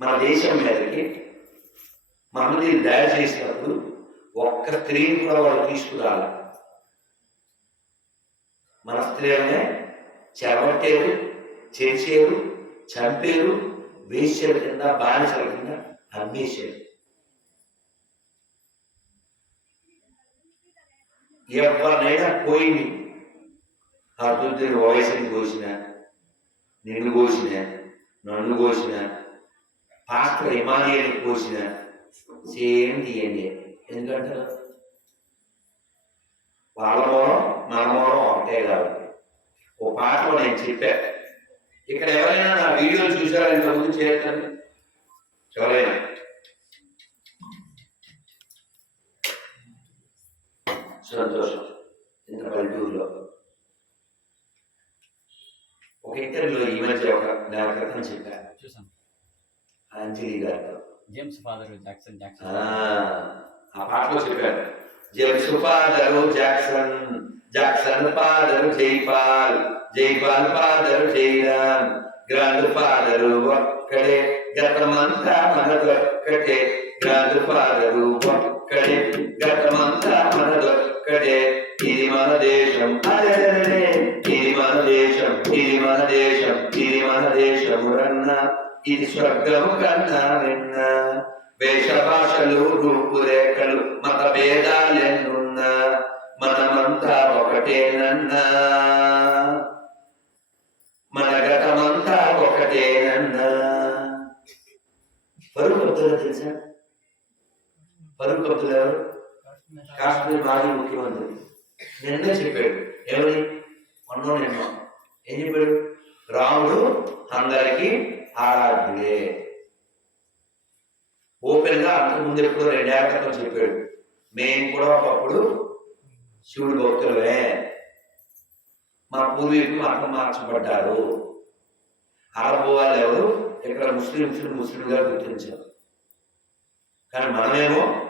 మన దేశం మీదకి మన దాడి చేసినప్పుడు ఒక్క స్త్రీని కూడా వాళ్ళు తీసుకురాలి మన స్త్రీలనే చెరబట్టారు చేసేరు చంపేరు వేశ్యల కింద బానిసల కింద అమ్మేశారు ఎవరినైనా పోయింది ఆ దుద్దుని వయసుని కోసిన నిన్ను కోసిన నన్ను కోసిన పాత్ర హిమాలయాన్ని పోసిన సేమ్ తీయండి ఎందుకంటే వాళ్ళ మూలం మన మూలం ఒకటే కాబట్టి. ఓ పాటలో నేను చెప్పా. ఇక్కడ ఎవరైనా నా వీడియోలు చూసారా? ఇంతకుముందు చేయటండి ఎవరైనా? సంతోషం. ఇంత పల్లెటూరులో. ఒక ఇద్దరిలో ఈ మధ్య ఒక నెల క్రితం చెప్పా. చూసాను అంజలి గారితో జేమ్స్ ఫాదర్ జాక్సన్ జాక్సన్. ఆ పాటలో చెప్పారు. James father Jackson Jackson father Jaipal Jaipal father Jairam grandfather ఒక్కడే గతమంతా మనదొక్కటే గ్రాండ్ ఫాదరు ఒక్కడే గతమంతా మనదొక్కడే ఇది మన దేశం. ఇది మన దేశం. ఇది మన దేశం. ఇది మన దేశం. రన్న. ఇది స్వర్గము కన్నా నిన్న వేష భాషలు రూపురేఖలు మత భేదాలెన్నున్నా మనమంతా ఒకటేనన్నా. మన గతమంతా ఒకటేనన్నా. ఫరూక్ అబ్దుల్లా తెలుసా? ఫరూక్ అబ్దుల్లా ఎవరు? కాశ్మీర్ మాజీ ముఖ్యమంత్రి. నిన్నే చెప్పాడు. ఎవరి? మొన్న నిన్న. ఏం చెప్పాడు? రాముడు అందరికీ ఆరాధ్యుడే. ఓపెన్గా అంతకుముందు ఎప్పుడు రెండేళ్ళ చెప్పాడు. మేము కూడా ఒకప్పుడు శివుడు భక్తులమే. మా పూర్వీకులు మతం మార్చబడ్డారు. అరబ్ వాళ్ళు ఎవరు ఇక్కడ ముస్లింస్ ముస్లింగా గుర్తించారు. కానీ మనమేమో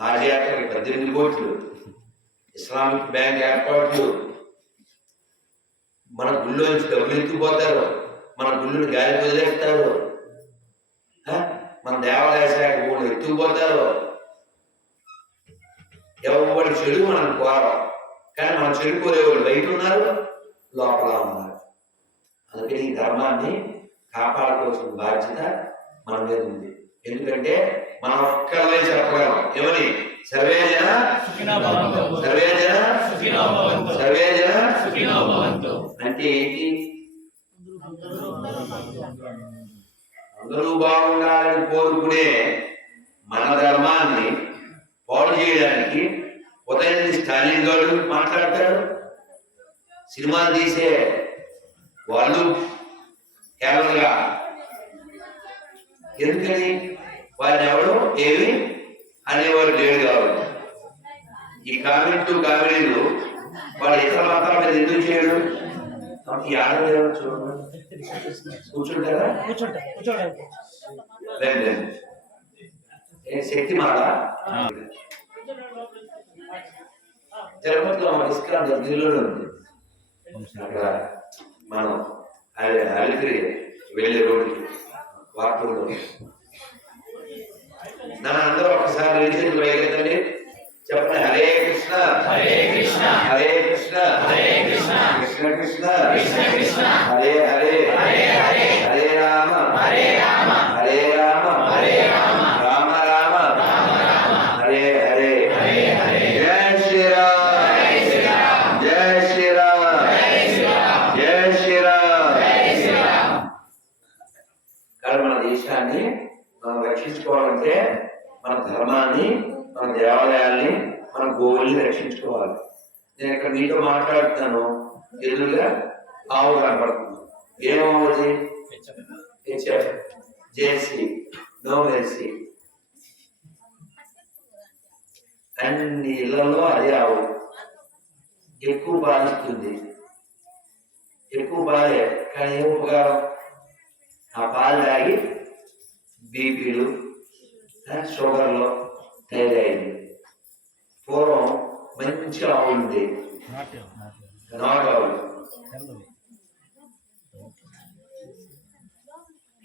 ఆర్యాత్రకి పద్దెనిమిది కోట్లు ఇస్లామిక్ బ్యాంక్ ఏర్పాట్లు మన గుళ్ళో నుంచి డబ్బులు ఎత్తుకుపోతారు. మన గుళ్ళుని గాలి వదిలేస్తారు? మన దేవాలయ శాఖ వాళ్ళు ఎత్తుకుపోతారు. ఎవరి చెడు మనం కోరం కానీ మన చెడు కోరేవాళ్ళు బయట ఉన్నారు లోపల ఉన్నారు. అందుకని ఈ ధర్మాన్ని కాపాడుకోవాల్సిన బాధ్యత మన మీద ఉంది. ఎందుకంటే మనం ఒక్కళ్ళే చెప్పగలం ఏమని? సర్వే జన సుఖినో అంటే ఏంటి? అందరూ బాగుండాలని కోరుకునే మన ధర్మాన్ని పాడు చేయడానికి ఉదయం స్టాలిన్ గారు మాట్లాడతాడు సినిమాలు తీసే వాళ్ళు కేవలంగా ఎందుకని? వారిని ఎవరు? ఏమి? అనేవారు లేడు కాబట్టి. ఈ కామెంట్ కామెడీలు వాడు ఇతర మాత్రం ఎందుకు చేయడు ఈ చూడండి కూర్చుంటారా? కూర్చోండి కూర్చోండి లేదు లేదు. ఏ శక్తి మాల తిరుపతిలో మన ఇస్కాన్ దగ్గరలో ఉంది. అక్కడ మనం అలి అలిగిరి వెళ్ళే రోడ్డుకి వార్తల్లో. నన్ను అందరూ ఒకసారి వేగండి చెప్పండి హరే కృష్ణ. హరే కృష్ణ. హరే కృష్ణ. హరే కృష్ణ కృష్ణ. హరే హరే. హరే రామ. హరే రామ. హరే రామ. హరే రామ. రామ హరే హరే. హరే హరే. జై శ్రీరామ్. జై శ్రీరామ్. జై శ్రీరామ్. కానీ మన దేశాన్ని మనం రక్షించుకోవాలంటే మన ధర్మాన్ని మన దేవాలయాల్ని మన గోవుల్ని రక్షించుకోవాలి. నేను ఇక్కడ మీతో మాట్లాడుతున్నాను. ఎదురుగా ఆవు కనపడుతుంది. ఏమవుది హెచ్ఎఫ్. జేసీ నో అన్ని ఇళ్ళలో అదే ఆవు. ఎక్కువ బాధిస్తుంది ఎక్కువ బాధే కానీ ఏం ఉపకారం? ఆ పాలు తాగి బీపీలు షుగర్లో.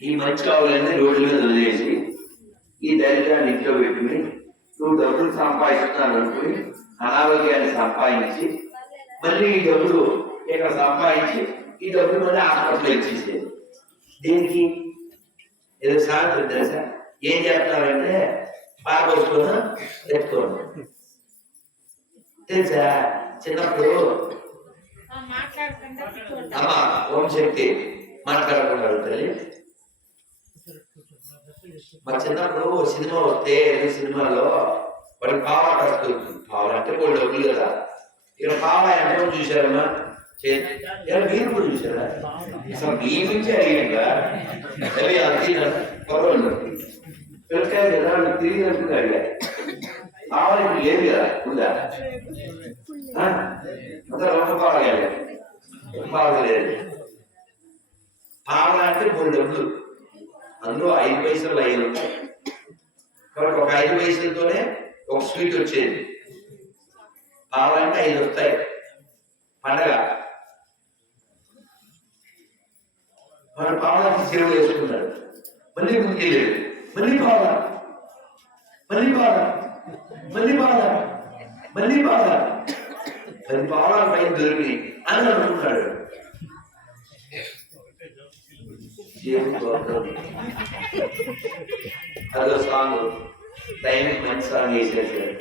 ఈ మంచి ఆవులన్నీ రోడ్ల మీద వదిలేసి ఈ దరిద్రాన్ని ఇంట్లో పెట్టుకుని నువ్వు డబ్బులు సంపాదిస్తున్నాను అనుకుని అనారోగ్యాన్ని సంపాదించి మళ్ళీ ఈ డబ్బులు ఇక్కడ సంపాదించి ఈ డబ్బులు మళ్ళీ హాస్పిటల్ ఇచ్చేసేది దీనికి ఏదో సాగుతుంది తెలుసా? ఏం చేస్తారంటే బాగా వస్తున్నా ఎత్తుకోండి తెలుసా? చిన్నప్పుడు మాట్లాడకుండా అమ్మ ఓం శక్తి మాట్లాడుకున్నాడు తల్లి. మా చిన్నప్పుడు సినిమా వస్తే ఏదో సినిమాలో వాడి పావాట వస్తుంది పావులు అంటే వాళ్ళు డబ్బులు కదా. ఇక్కడ పావ ఎంత చూసారమ్మా మీరు కూడా చూసారా అసలు మీ నుంచి అడిగిందా అవి అది పిల్లకాయ కదా తిరిగి అనుకుని అడిగారు పావ ఇప్పుడు లేదు కదా ఉందా? ఆ? అంతా రెండు పావగాలి పావలేదు పావలా అంటే మూడు డబ్బులు. అందులో ఐదు పైసలు ఐదు ఉంటాయి. కాబట్టి ఒక ఐదు పైసలతోనే ఒక స్వీట్ వచ్చేది. పావాలంటే ఐదు వస్తాయి. పండగ. వాడు పావలాకి సేవ వేసుకున్నాడు మళ్ళీ ముందుకెళ్ళాడు. మళ్ళీ బాధ మళ్ళీ పావలా. మళ్ళీ బాధ మళ్ళీ బాధ పది పావలాల పైన దొరికి అని అనుకున్నాడు దేవుడు గొప్పది. అదో సాంగ్ టైం మంచి సాంగ్ వేసేసాడు